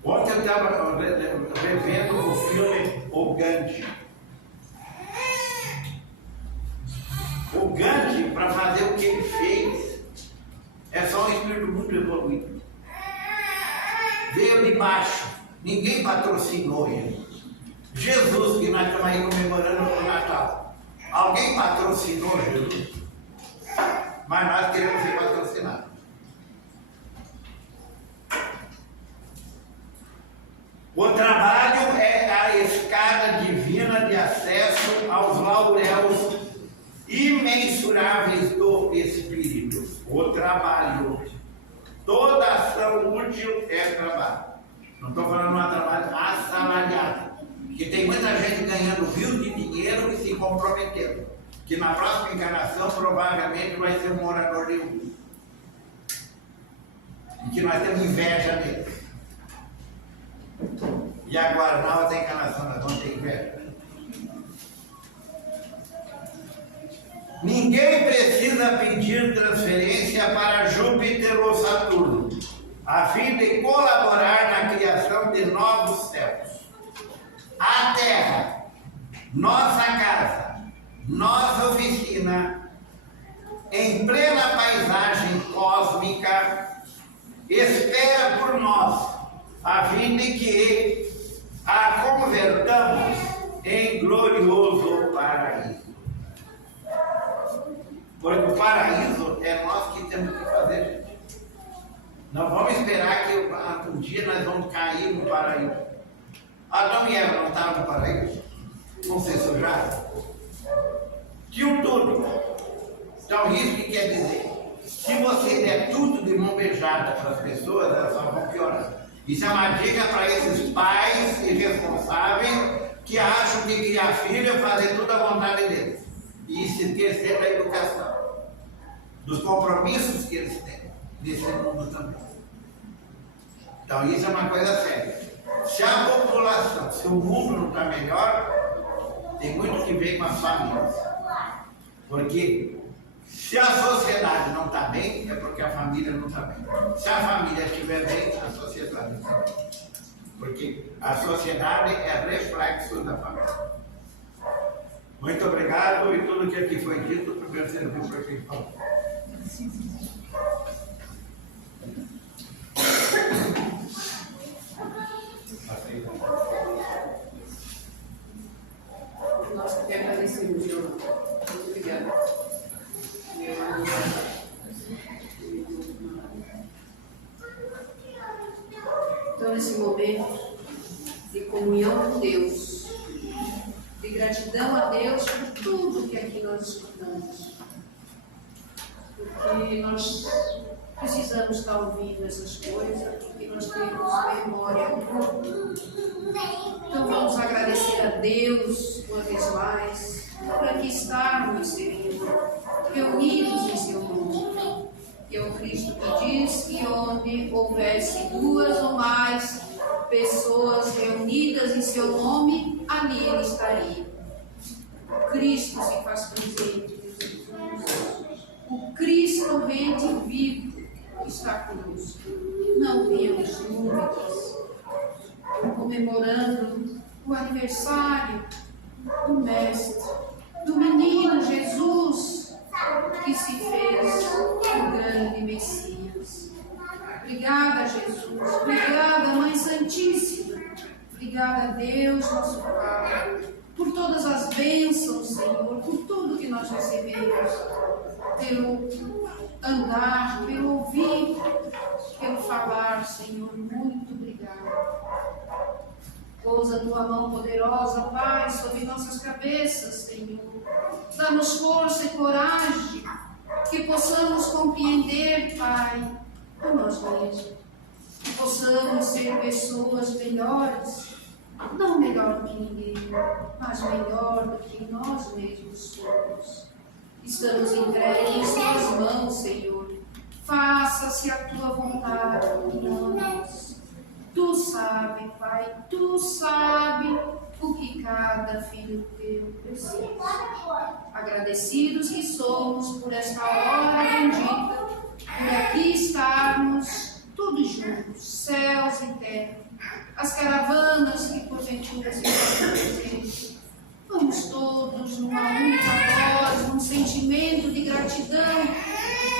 Ontem eu estava revendo o filme O Gandhi. O Gandhi, para fazer o que ele fez, é só um espírito muito evoluído. Veio de baixo, ninguém patrocinou ele. Jesus, que nós estamos aí comemorando o Natal, alguém patrocinou Jesus, mas nós queremos ser patrocinados. O trabalho é a escada divina de acesso aos lauréus imensuráveis do Espírito. O trabalho. Toda ação útil é trabalho. Não estou falando de um trabalho assalariado. Porque tem muita gente ganhando rios de dinheiro e se comprometendo. que na próxima encarnação provavelmente vai ser um morador de rua. E que nós temos inveja dele. E agora, na outra encarnação, nós vamos ter inveja. Ninguém precisa pedir transferência para Júpiter ou Saturno, a fim de colaborar na criação de novos céus. A Terra, nossa casa, nossa oficina, em plena paisagem cósmica, espera por nós, a fim de que a convertamos em glorioso paraíso. Porque o paraíso é nós que temos que fazer, gente. Não vamos esperar que um dia nós vamos cair no paraíso. Adão e Eva não estavam no paraíso? Não se sujaram? Tinham tudo. Então isso que quer dizer? Se você der tudo de mão beijada para as pessoas, elas só vão piorar. Isso é uma dica para esses pais irresponsáveis que acham que criar filho é fazer tudo à vontade deles. E se esquecer da educação, dos compromissos que eles têm nesse mundo também. Então isso é uma coisa séria. Se a população, se o mundo não está melhor, tem muito que ver com as famílias. Porque se a sociedade não está bem, é porque a família não está bem. Se a família estiver bem, a sociedade está bem. Porque a sociedade é reflexo da família. Muito obrigado, e tudo que aqui foi dito, primeiro serviu para quem falou. Nós que agradecemos, João. Muito obrigada. Então, nesse momento de comunhão com Deus, de gratidão a Deus por tudo que aqui nós escutamos, porque nós precisamos estar ouvindo essas coisas, porque nós temos memória. Então vamos agradecer a Deus uma vez mais por aqui estarmos, Senhor, reunidos em seu nome. Que é o Cristo que diz que onde houvesse duas ou mais pessoas reunidas em seu nome, ali ele estaria. O Cristo se faz presente. O Cristo rente vivo está conosco. Não temos dúvidas. Comemorando o aniversário do Mestre, do menino Jesus, que se fez o grande Messias. Obrigada, Jesus. Obrigada, Mãe Santíssima. Obrigada, Deus, nosso Pai, por todas as bênçãos, Senhor, por tudo que nós recebemos, pelo andar, pelo ouvir, pelo falar, Senhor. Muito obrigada. Pousa a tua mão poderosa, Pai, sobre nossas cabeças, Senhor. Dá-nos força e coragem, que possamos compreender, Pai, a nós mesmos. Que possamos ser pessoas melhores, não melhor do que ninguém, mas melhor do que nós mesmos somos. Estamos entregues em suas mãos, Senhor. Faça-se a tua vontade em nós. Tu sabes, Pai, tu sabes o que cada filho teu precisa. Agradecidos que somos por esta hora bendita, por aqui estarmos todos juntos, céus e terra, as caravanas que porventura se fazem presentes. Vamos todos numa única voz, num sentimento de gratidão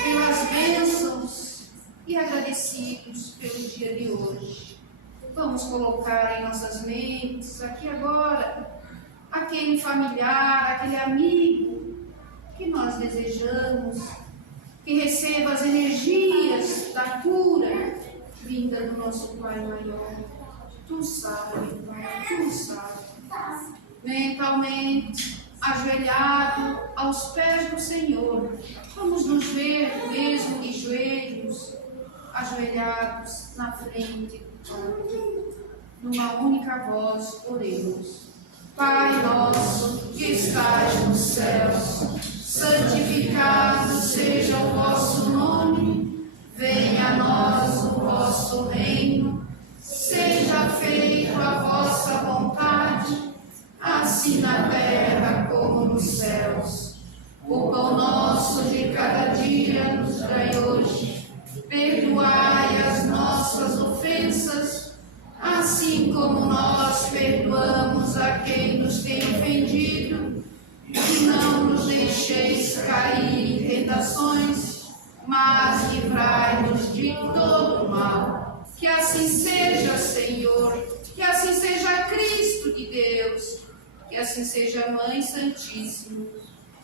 pelas bênçãos e agradecidos pelo dia de hoje. Vamos colocar em nossas mentes, aqui agora, aquele familiar, aquele amigo que nós desejamos, que receba as energias da cura vinda do nosso Pai maior. Tu sabes, Pai, tu sabes. Mentalmente, ajoelhado aos pés do Senhor, vamos nos ver mesmo de joelhos, ajoelhados na frente do Pai. Numa única voz, oremos. Pai nosso que estás nos céus, deixeis cair em tentações, mas livrai-nos de todo mal. Que assim seja, Senhor, que assim seja Cristo de Deus, que assim seja a Mãe Santíssima.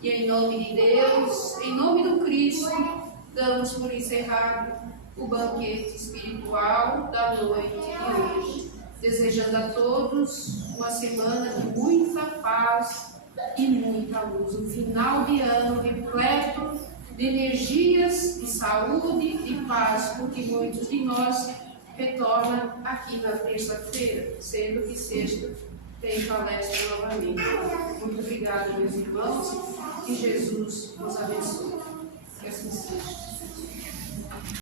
E em nome de Deus, em nome do Cristo, damos por encerrado o banquete espiritual da noite de hoje, desejando a todos uma semana de muita paz e muita luz, um final de ano repleto de energias, de saúde, de paz, porque muitos de nós retornam aqui na terça-feira, sendo que sexta tem palestra novamente. Muito obrigada, meus irmãos, que Jesus nos abençoe. Que assim seja.